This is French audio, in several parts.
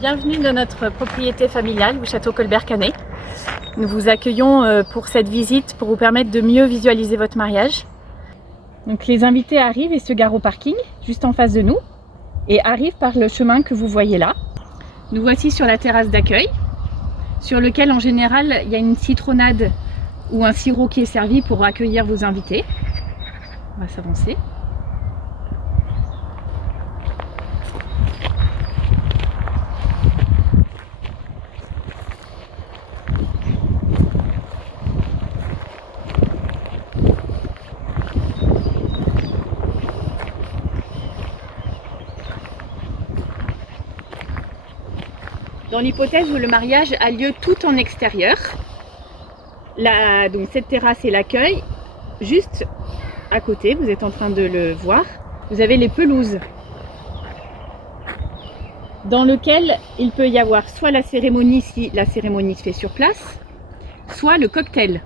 Bienvenue dans notre propriété familiale au château Colbert-Canet. Nous vous accueillons pour cette visite pour vous permettre de mieux visualiser votre mariage. Donc les invités arrivent et se garent au parking juste en face de nous et arrivent par le chemin que vous voyez là. Nous voici sur la terrasse d'accueil sur lequel en général il y a une citronnade ou un sirop qui est servi pour accueillir vos invités. On va s'avancer. Dans l'hypothèse où le mariage a lieu tout en extérieur, donc cette terrasse est l'accueil. Juste à côté, vous êtes en train de le voir, vous avez les pelouses dans lesquelles il peut y avoir soit la cérémonie si la cérémonie se fait sur place, soit le cocktail.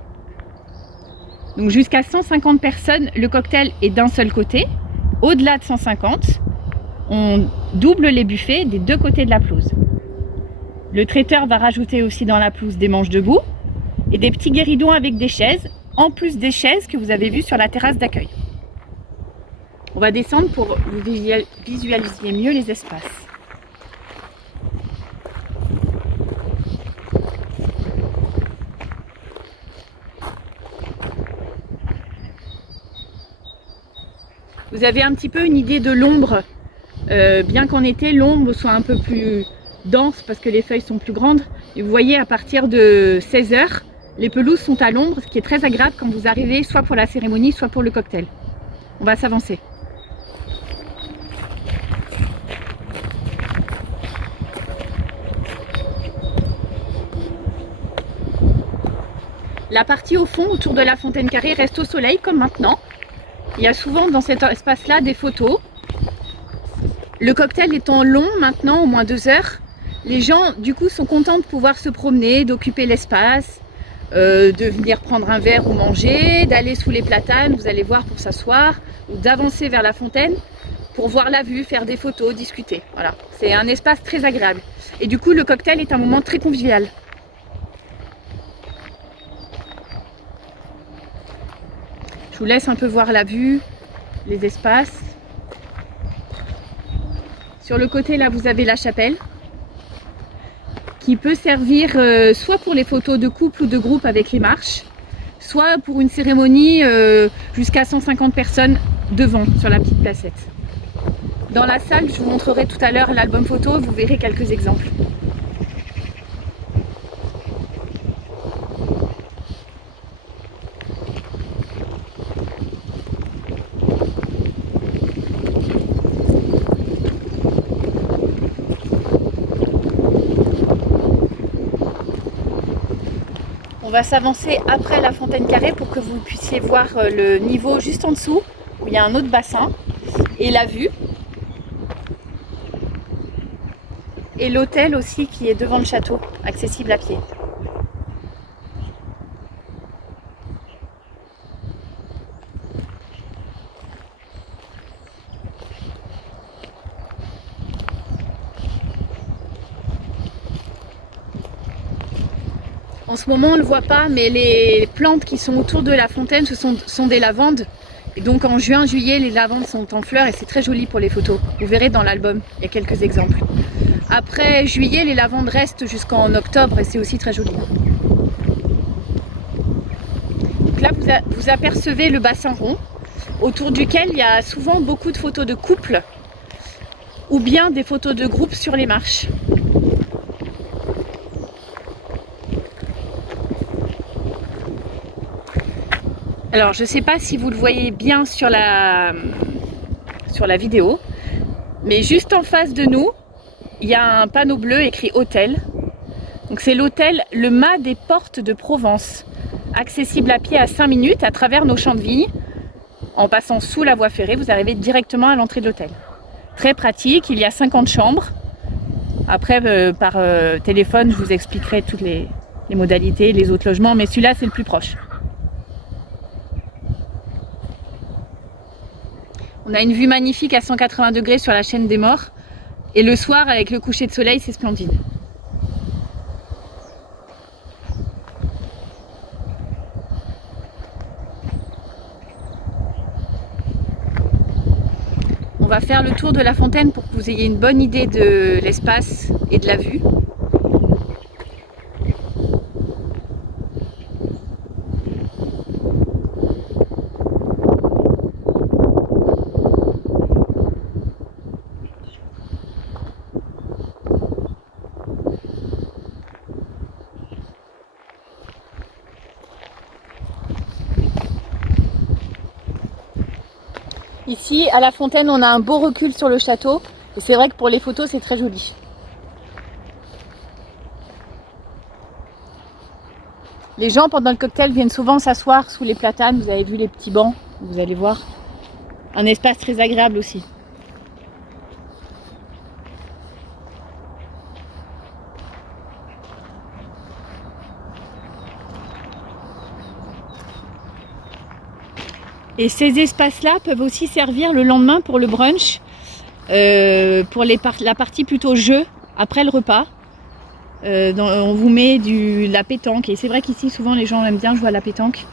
Donc jusqu'à 150 personnes, le cocktail est d'un seul côté. Au-delà de 150, on double les buffets des deux côtés de la pelouse. Le traiteur va rajouter aussi dans la pelouse des manches debout et des petits guéridons avec des chaises, en plus des chaises que vous avez vues sur la terrasse d'accueil. On va descendre pour que vous visualisiez mieux les espaces. Vous avez un petit peu une idée de l'ombre, bien qu'en été l'ombre soit un peu plus dense parce que les feuilles sont plus grandes. Et vous voyez à partir de 16 h, les pelouses sont à l'ombre, ce qui est très agréable quand vous arrivez soit pour la cérémonie, soit pour le cocktail. On va s'avancer. La partie au fond, autour de la fontaine carrée, reste au soleil comme maintenant. Il y a souvent dans cet espace-là des photos. Le cocktail étant long maintenant, au moins 2 heures, les gens du coup sont contents de pouvoir se promener, d'occuper l'espace, de venir prendre un verre ou manger, d'aller sous les platanes, vous allez voir, pour s'asseoir, ou d'avancer vers la fontaine pour voir la vue, faire des photos, discuter. Voilà, c'est un espace très agréable. Et du coup, le cocktail est un moment très convivial. Je vous laisse un peu voir la vue, les espaces. Sur le côté, là, vous avez la chapelle, qui peut servir soit pour les photos de couple ou de groupe avec les marches, soit pour une cérémonie jusqu'à 150 personnes devant, sur la petite placette. Dans la salle, je vous montrerai tout à l'heure l'album photo, vous verrez quelques exemples. On va s'avancer après la fontaine carrée pour que vous puissiez voir le niveau juste en dessous où il y a un autre bassin et la vue. Et l'hôtel aussi qui est devant le château, accessible à pied. En ce moment on ne le voit pas, mais les plantes qui sont autour de la fontaine sont des lavandes. Et donc en juin, juillet, les lavandes sont en fleurs et c'est très joli pour les photos. Vous verrez dans l'album, il y a quelques exemples. Après juillet, les lavandes restent jusqu'en octobre et c'est aussi très joli. Donc là, vous apercevez le bassin rond, autour duquel il y a souvent beaucoup de photos de couples ou bien des photos de groupe sur les marches. Alors je ne sais pas si vous le voyez bien sur la vidéo, mais juste en face de nous, il y a un panneau bleu écrit hôtel. Donc c'est l'hôtel Le Mas des Portes de Provence, accessible à pied à 5 minutes à travers nos champs de vignes. En passant sous la voie ferrée, vous arrivez directement à l'entrée de l'hôtel. Très pratique, il y a 50 chambres. Après, par téléphone, je vous expliquerai toutes les modalités, les autres logements, mais celui-là c'est le plus proche. On a une vue magnifique à 180 degrés sur la chaîne des Morts Et le soir, avec le coucher de soleil, c'est splendide. On va faire le tour de la fontaine pour que vous ayez une bonne idée de l'espace et de la vue. Ici, à la fontaine, on a un beau recul sur le château. Et c'est vrai que pour les photos, c'est très joli. Les gens, pendant le cocktail, viennent souvent s'asseoir sous les platanes. Vous avez vu les petits bancs, vous allez voir. Un espace très agréable aussi. Et ces espaces-là peuvent aussi servir le lendemain pour le brunch, pour la partie plutôt jeu, après le repas. On vous met de la pétanque, et c'est vrai qu'ici souvent les gens aiment bien jouer à la pétanque.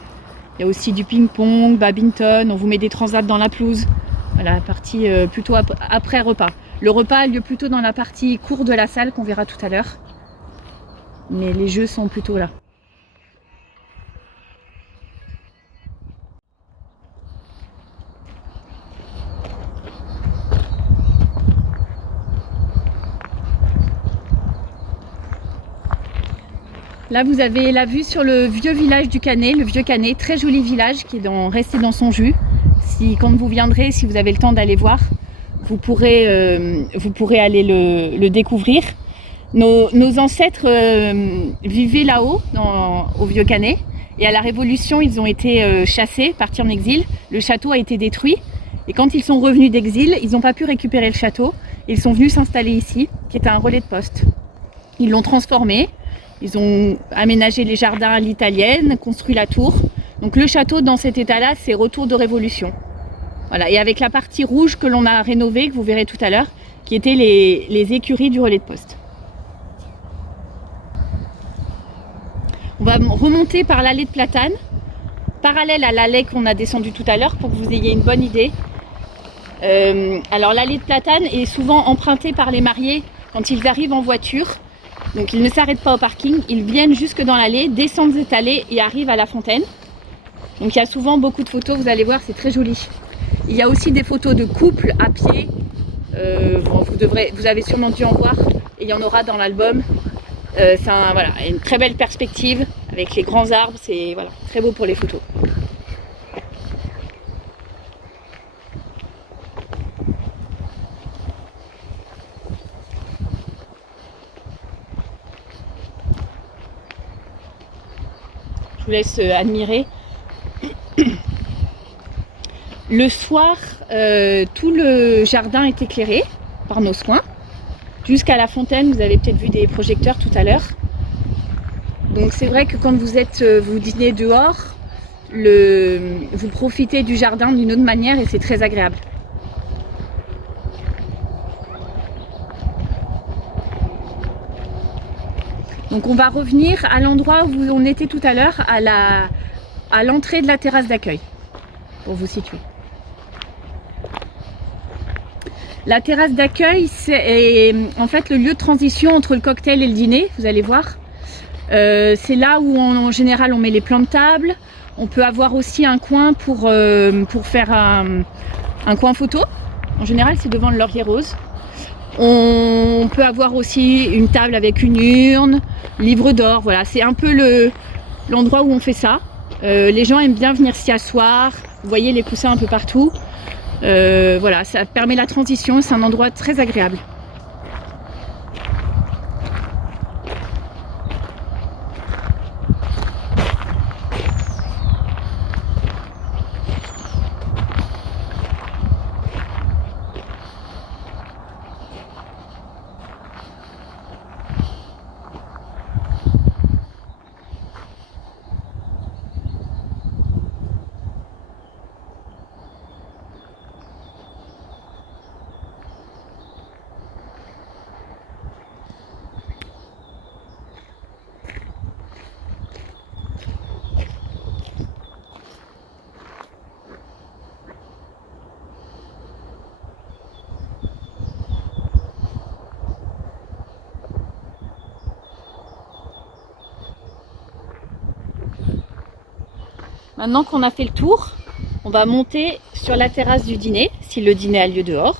Il y a aussi du ping-pong, badminton, on vous met des transats dans la pelouse. Voilà, la partie plutôt après repas. Le repas a lieu plutôt dans la partie cour de la salle qu'on verra tout à l'heure. Mais les jeux sont plutôt là. Là, vous avez la vue sur le vieux village du Canet, le vieux Canet, très joli village qui est resté dans son jus. Quand vous viendrez, si vous avez le temps d'aller voir, vous pourrez aller le découvrir. Nos ancêtres vivaient là-haut, au vieux Canet, et à la Révolution, ils ont été chassés, partis en exil. Le château a été détruit, et quand ils sont revenus d'exil, ils n'ont pas pu récupérer le château. Ils sont venus s'installer ici, qui est un relais de poste. Ils l'ont transformé. Ils ont aménagé les jardins à l'italienne, construit la tour. Donc le château dans cet état-là, c'est retour de Révolution. Voilà. Et avec la partie rouge que l'on a rénovée, que vous verrez tout à l'heure, qui étaient les écuries du relais de poste. On va remonter par l'allée de Platane, parallèle à l'allée qu'on a descendue tout à l'heure, pour que vous ayez une bonne idée. Alors l'allée de Platane est souvent empruntée par les mariés quand ils arrivent en voiture. Donc ils ne s'arrêtent pas au parking, ils viennent jusque dans l'allée, descendent cette allée et arrivent à la fontaine. Donc il y a souvent beaucoup de photos, vous allez voir, c'est très joli. Il y a aussi des photos de couples à pied, vous avez sûrement dû en voir, et il y en aura dans l'album. Voilà, une très belle perspective avec les grands arbres, c'est voilà, très beau pour les photos. Je vous laisse admirer. Le soir, tout le jardin est éclairé par nos soins. Jusqu'à la fontaine, vous avez peut-être vu des projecteurs tout à l'heure. Donc c'est vrai que quand vous dînez dehors, vous profitez du jardin d'une autre manière et c'est très agréable. Donc on va revenir à l'endroit où on était tout à l'heure, à l'entrée de la terrasse d'accueil, pour vous situer. La terrasse d'accueil, c'est en fait le lieu de transition entre le cocktail et le dîner, vous allez voir. C'est là où en général on met les plans de table. On peut avoir aussi un coin pour faire un coin photo. En général c'est devant le laurier rose. On peut avoir aussi une table avec une urne, livre d'or, voilà, c'est un peu l'endroit où on fait ça. Les gens aiment bien venir s'y asseoir, vous voyez les coussins un peu partout. Voilà, ça permet la transition, c'est un endroit très agréable. Maintenant qu'on a fait le tour, on va monter sur la terrasse du dîner, si le dîner a lieu dehors.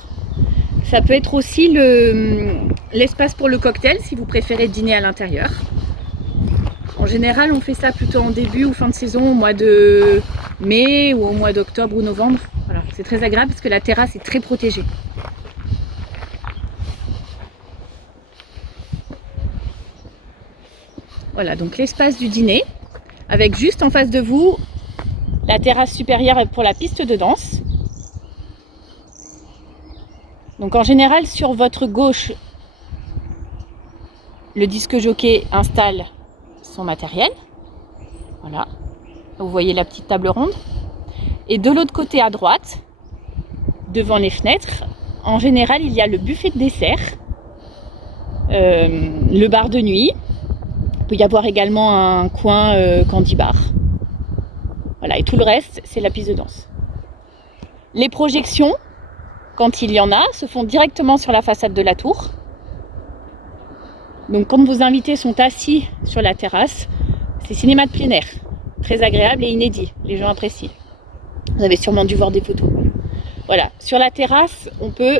Ça peut être aussi l'espace pour le cocktail, si vous préférez dîner à l'intérieur. En général, on fait ça plutôt en début ou fin de saison, au mois de mai ou au mois d'octobre ou novembre. Voilà, c'est très agréable parce que la terrasse est très protégée. Voilà, donc l'espace du dîner, avec juste en face de vous la terrasse supérieure pour la piste de danse. Donc en général, sur votre gauche, le disque jockey installe son matériel. Voilà, vous voyez la petite table ronde. Et de l'autre côté à droite, devant les fenêtres, en général, il y a le buffet de dessert, le bar de nuit. Il peut y avoir également un coin candy bar. Voilà, et tout le reste, c'est la piste de danse. Les projections, quand il y en a, se font directement sur la façade de la tour. Donc quand vos invités sont assis sur la terrasse, c'est cinéma de plein air. Très agréable et inédit, les gens apprécient. Vous avez sûrement dû voir des photos. Voilà, sur la terrasse, on peut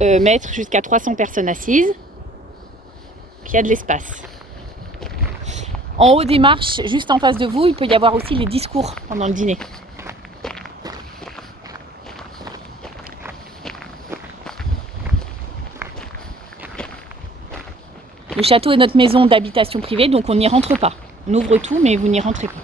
mettre jusqu'à 300 personnes assises. Il y a de l'espace. En haut des marches, juste en face de vous, il peut y avoir aussi les discours pendant le dîner. Le château est notre maison d'habitation privée, donc on n'y rentre pas. On ouvre tout, mais vous n'y rentrez pas.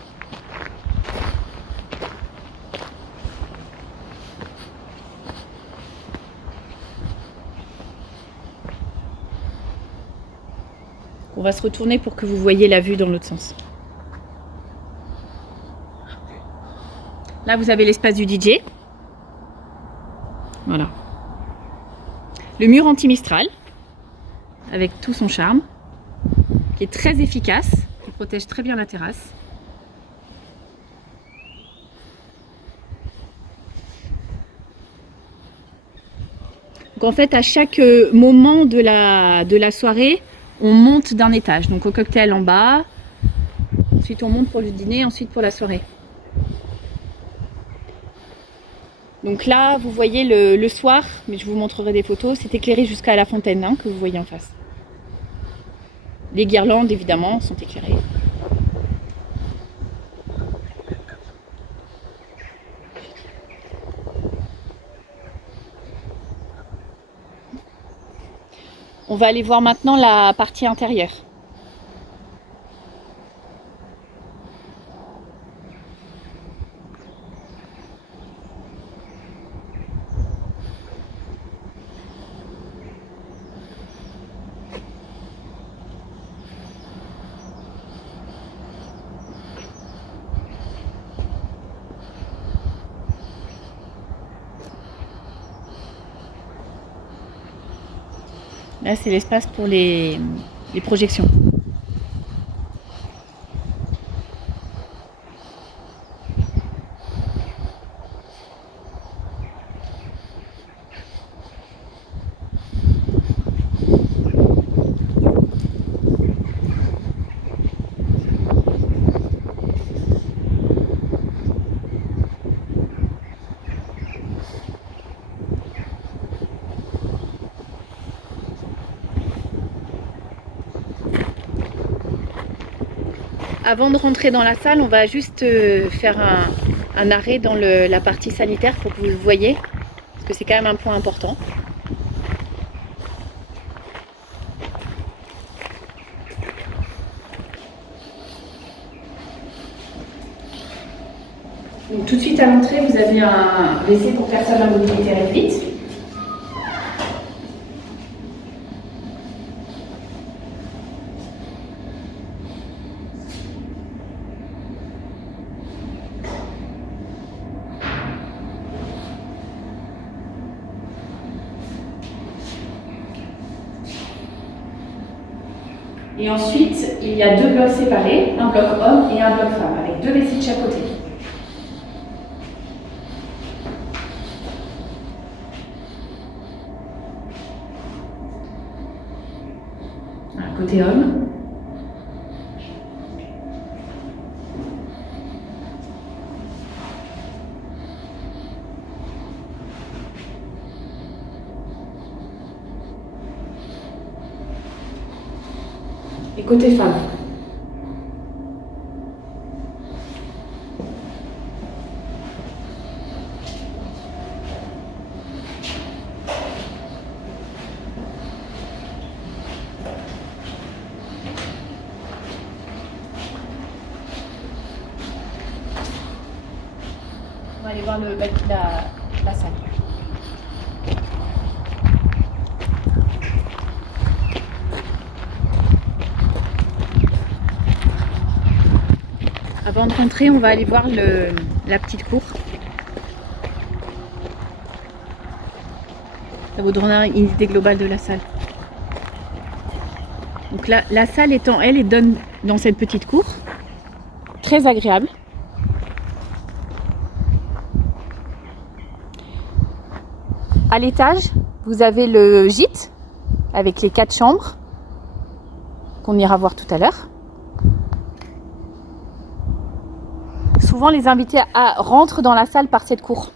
On va se retourner pour que vous voyez la vue dans l'autre sens. Là, vous avez l'espace du DJ. Voilà. Le mur anti-mistral, avec tout son charme, qui est très efficace, qui protège très bien la terrasse. Donc en fait, à chaque moment de la soirée, on monte d'un étage. Donc au cocktail en bas, ensuite on monte pour le dîner, ensuite pour la soirée. Donc là, vous voyez le soir, mais je vous montrerai des photos, c'est éclairé jusqu'à la fontaine que vous voyez en face. Les guirlandes, évidemment, sont éclairées. On va aller voir maintenant la partie intérieure. Là, c'est l'espace pour les projections. Avant de rentrer dans la salle, on va juste faire un arrêt dans la partie sanitaire pour que vous le voyez, parce que c'est quand même un point important. Donc, tout de suite à l'entrée, vous avez un WC pour personnes à mobilité réduite. Et ensuite, il y a deux blocs séparés, un bloc homme et un bloc femme, avec deux WC de chaque côté. Côté homme. Et côté femme. On va aller voir la salle. Avant de rentrer, on va aller voir la petite cour. Ça vous donnera une idée globale de la salle. Donc la salle étant, elle donne dans cette petite cour. Très agréable. À l'étage, vous avez le gîte avec les 4 chambres qu'on ira voir tout à l'heure. Souvent, les invités rentrent dans la salle par cette cour.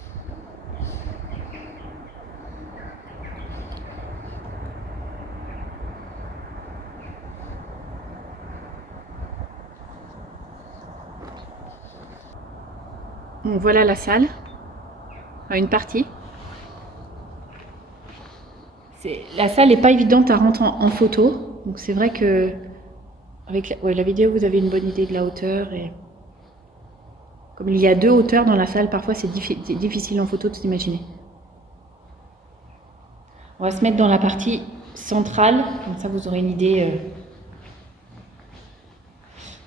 Donc voilà la salle, une partie. La salle n'est pas évidente à rentrer en photo, donc c'est vrai que avec la vidéo vous avez une bonne idée de la hauteur. Et comme il y a 2 hauteurs dans la salle, parfois c'est difficile en photo de s'imaginer. On va se mettre dans la partie centrale, comme ça vous aurez une idée.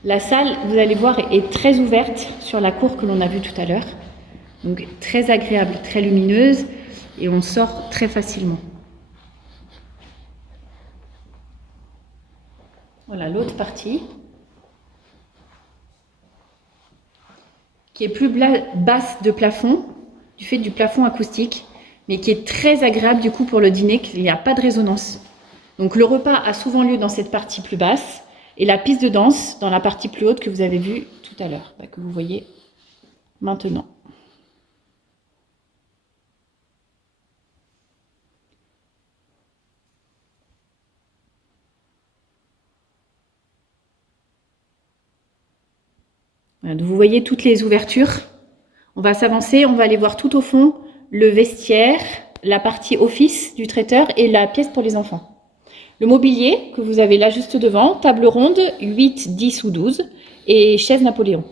La salle, vous allez voir, est très ouverte sur la cour que l'on a vue tout à l'heure. Donc très agréable, très lumineuse, et on sort très facilement. Voilà l'autre partie, qui est plus basse de plafond, du fait du plafond acoustique, mais qui est très agréable du coup pour le dîner, qu'il n'y a pas de résonance. Donc le repas a souvent lieu dans cette partie plus basse, et la piste de danse dans la partie plus haute que vous avez vue tout à l'heure, que vous voyez maintenant. Voilà, donc vous voyez toutes les ouvertures. On va s'avancer, on va aller voir tout au fond le vestiaire, la partie office du traiteur et la pièce pour les enfants. Le mobilier que vous avez là juste devant, table ronde, 8, 10 ou 12 et chaise Napoléon.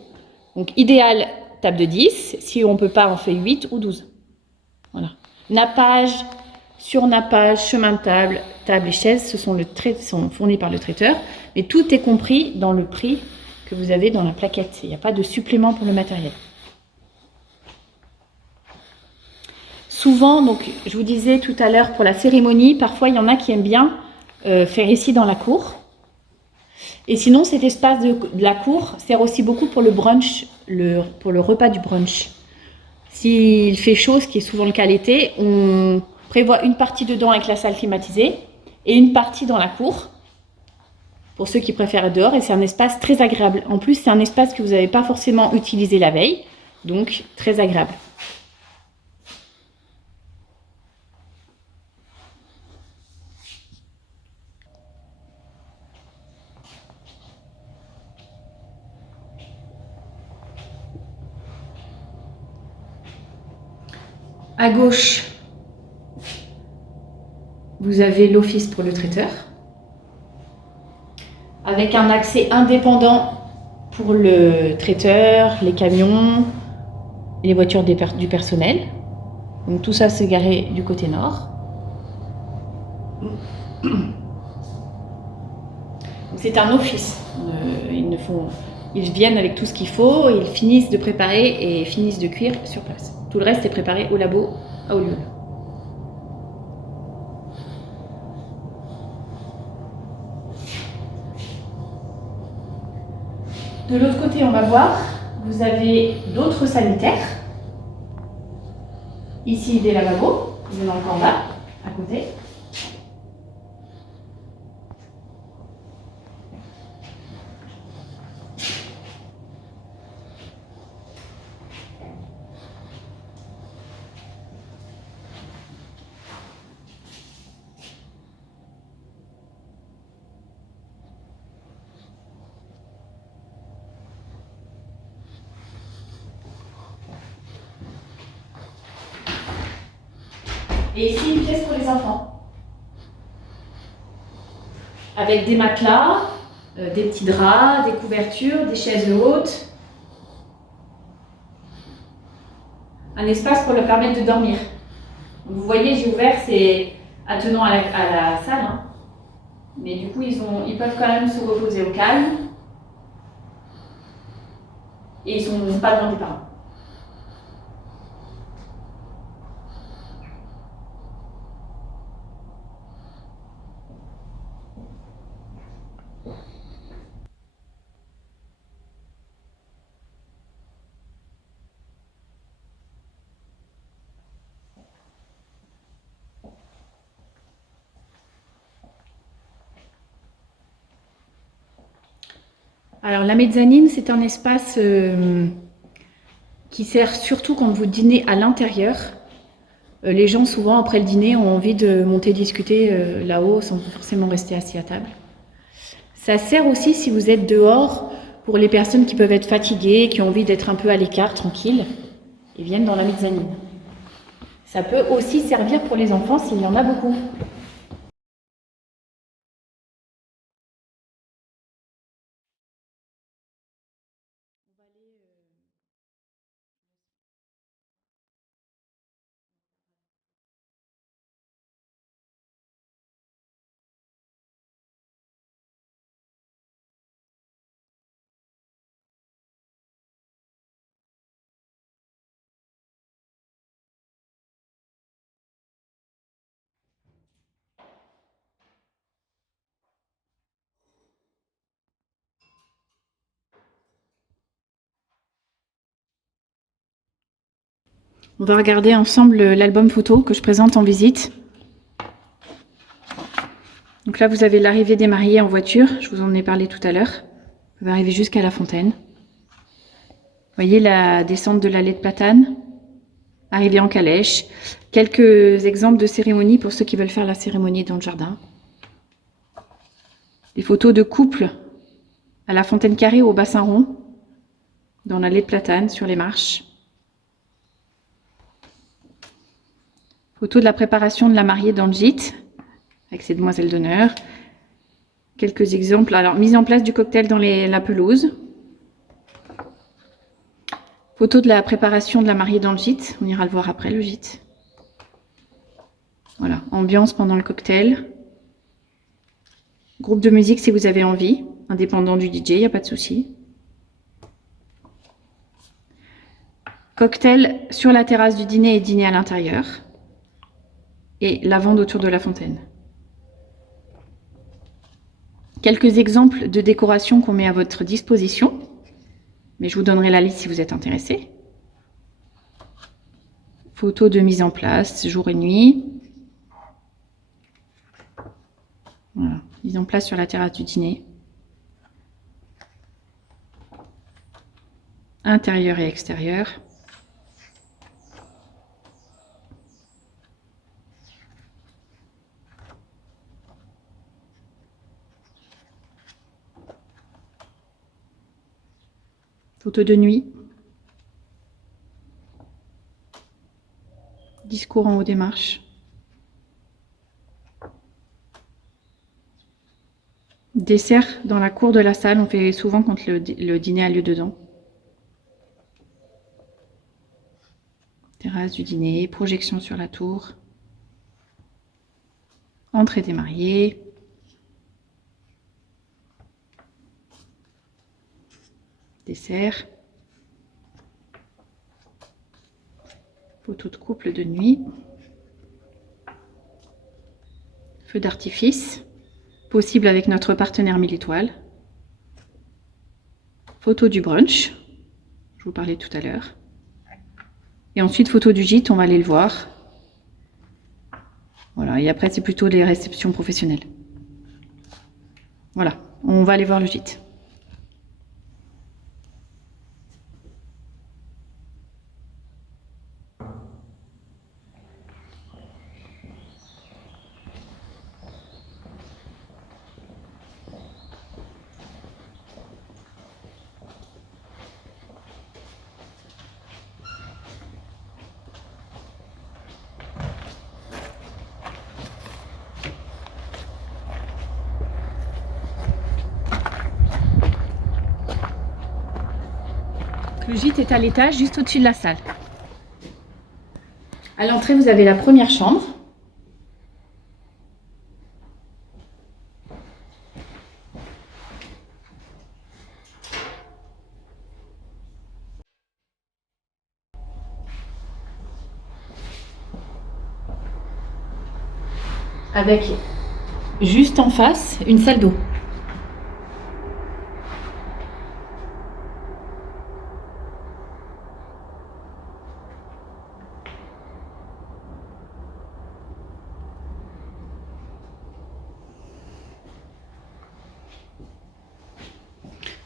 Donc idéal, table de 10, si on ne peut pas, on fait 8 ou 12. Voilà. Nappage, surnappage, chemin de table, table et chaise, sont fournis par le traiteur, mais tout est compris dans le prix que vous avez dans la plaquette. Il n'y a pas de supplément pour le matériel. Souvent, donc, je vous disais tout à l'heure pour la cérémonie, parfois il y en a qui aiment bien faire ici dans la cour. Et sinon, cet espace de la cour sert aussi beaucoup pour le brunch, pour le repas du brunch. S'il fait chaud, ce qui est souvent le cas l'été, on prévoit une partie dedans avec la salle climatisée et une partie dans la cour pour ceux qui préfèrent être dehors. Et c'est un espace très agréable. En plus, c'est un espace que vous n'avez pas forcément utilisé la veille, donc très agréable. À gauche, vous avez l'office pour le traiteur, avec un accès indépendant pour le traiteur, les camions, les voitures du personnel. Donc tout ça c'est garé du côté nord. C'est un office. Ils viennent avec tout ce qu'il faut, ils finissent de préparer et finissent de cuire sur place. Tout le reste est préparé au labo à Olioul. De l'autre côté, on va voir, vous avez d'autres sanitaires. Ici, des lavabos, il y en a encore là, à côté. Et ici, une pièce pour les enfants. Avec des matelas, des petits draps, des couvertures, des chaises hautes. Un espace pour leur permettre de dormir. Donc, vous voyez, j'ai ouvert, c'est attenant à la salle. Hein. Mais du coup, ils peuvent quand même se reposer au calme. Et ils ne sont pas loin des parents. Alors la mezzanine, c'est un espace qui sert surtout quand vous dînez à l'intérieur. Les gens, souvent, après le dîner, ont envie de monter discuter là-haut sans forcément rester assis à table. Ça sert aussi si vous êtes dehors pour les personnes qui peuvent être fatiguées, qui ont envie d'être un peu à l'écart, tranquille, et viennent dans la mezzanine. Ça peut aussi servir pour les enfants s'il y en a beaucoup. On va regarder ensemble l'album photo que je présente en visite. Donc là, vous avez l'arrivée des mariés en voiture. Je vous en ai parlé tout à l'heure. Vous arrivez jusqu'à la fontaine. Vous voyez la descente de l'allée de platane. Arrivée en calèche. Quelques exemples de cérémonies pour ceux qui veulent faire la cérémonie dans le jardin. Des photos de couple à la fontaine carrée au bassin rond. Dans l'allée de platane, sur les marches. Photo de la préparation de la mariée dans le gîte, avec ses demoiselles d'honneur. Quelques exemples. Alors, mise en place du cocktail dans la pelouse. Photo de la préparation de la mariée dans le gîte. On ira le voir après, le gîte. Voilà, ambiance pendant le cocktail. Groupe de musique si vous avez envie, indépendant du DJ, il n'y a pas de souci. Cocktail sur la terrasse du dîner et dîner à l'intérieur. Et lavande autour de la fontaine. Quelques exemples de décorations qu'on met à votre disposition. Mais je vous donnerai la liste si vous êtes intéressé. Photos de mise en place, jour et nuit. Voilà, mise en place sur la terrasse du dîner. Intérieur et extérieur. Photos de nuit. Discours en haut des marches. Dessert dans la cour de la salle, on fait souvent quand le dîner a lieu dedans. Terrasse du dîner, projection sur la tour. Entrée des mariés. Dessert. Photo de couple de nuit. Feu d'artifice, possible avec notre partenaire 1000 étoiles. Photo du brunch, je vous parlais tout à l'heure. Et ensuite, photo du gîte, on va aller le voir. Voilà, et après, c'est plutôt les réceptions professionnelles. Voilà, on va aller voir le gîte. Le gîte est à l'étage, juste au-dessus de la salle. À l'entrée, vous avez la première chambre. Avec juste en face une salle d'eau.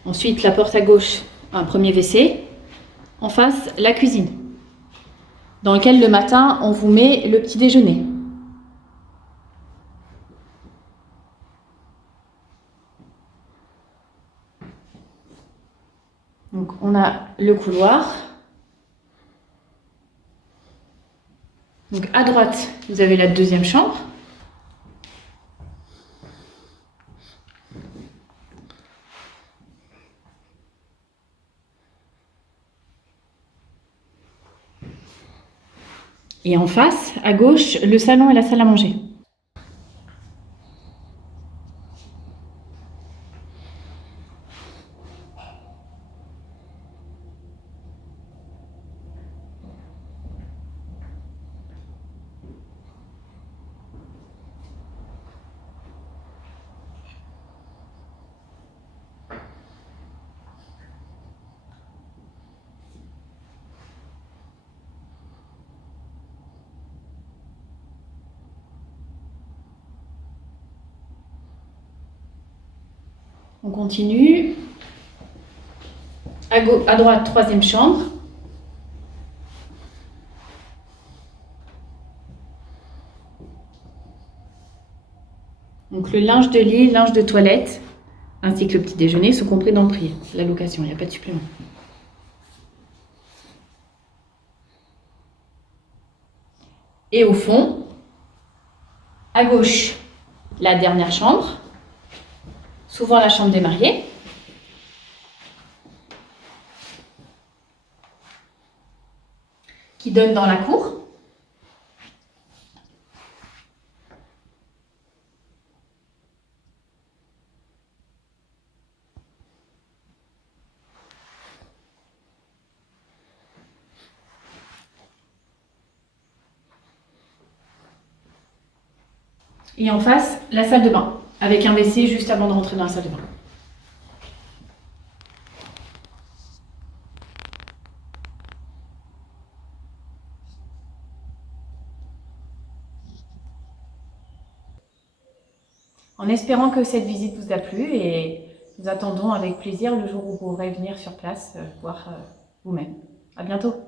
Ensuite, la porte à gauche, un premier WC. En face, la cuisine, dans laquelle le matin, on vous met le petit déjeuner. Donc, on a le couloir. Donc, à droite, vous avez la deuxième chambre. Et en face, à gauche, le salon et la salle à manger. On continue. À droite, troisième chambre. Donc le linge de lit, linge de toilette, ainsi que le petit déjeuner sont compris dans le prix. La location, il n'y a pas de supplément. Et au fond, à gauche, la dernière chambre, souvent la chambre des mariés. Qui donne dans la cour. Et en face, la salle de bain, avec un WC juste avant de rentrer dans la salle de bain. En espérant que cette visite vous a plu et nous attendons avec plaisir le jour où vous pourrez venir sur place voir vous-même. À bientôt.